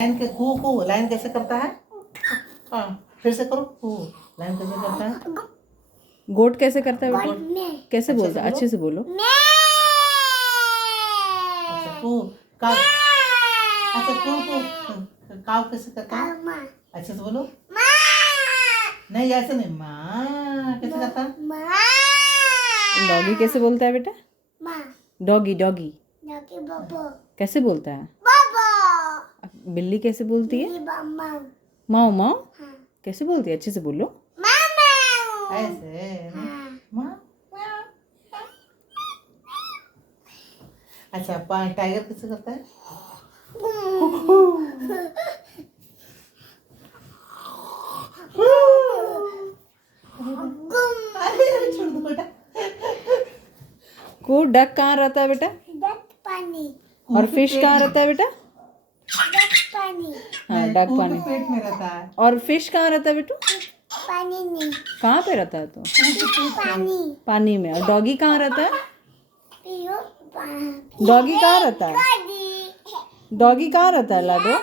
Line के कू कू line कैसे करता है? हाँ फिर से करो कू लाइन कैसे करता है? गोट कैसे करता है बेटा? कैसे बोलता है? अच्छे से बोलो। अच्छा कू काव अच्छा कू काव कैसे करता है? अच्छे से बोलो। नहीं ऐसे नहीं माँ कैसे करता है? डॉगी कैसे बोलता है बेटा? डॉगी डॉगी कैसे बोलता है? बिल्ली कैसे बोलती है? माओ माओ कैसे बोलती है? अच्छे से बोलो। ऐसे माँ अच्छा टाइगर कैसे करता है? अरे छोड़ दो बेटा। को डक कहाँ रहता है बेटा? और फिश कहाँ रहता है बेटा? हाँ डक पानी। पेट में रहता है। और फिश कहाँ रहता है बेटू? पानी में। कहाँ पे रहता है तो? पानी। पानी में। और डॉगी कहाँ रहता है? पियो डॉगी कहाँ रहता है? डॉगी कहाँ रहता है लाडो?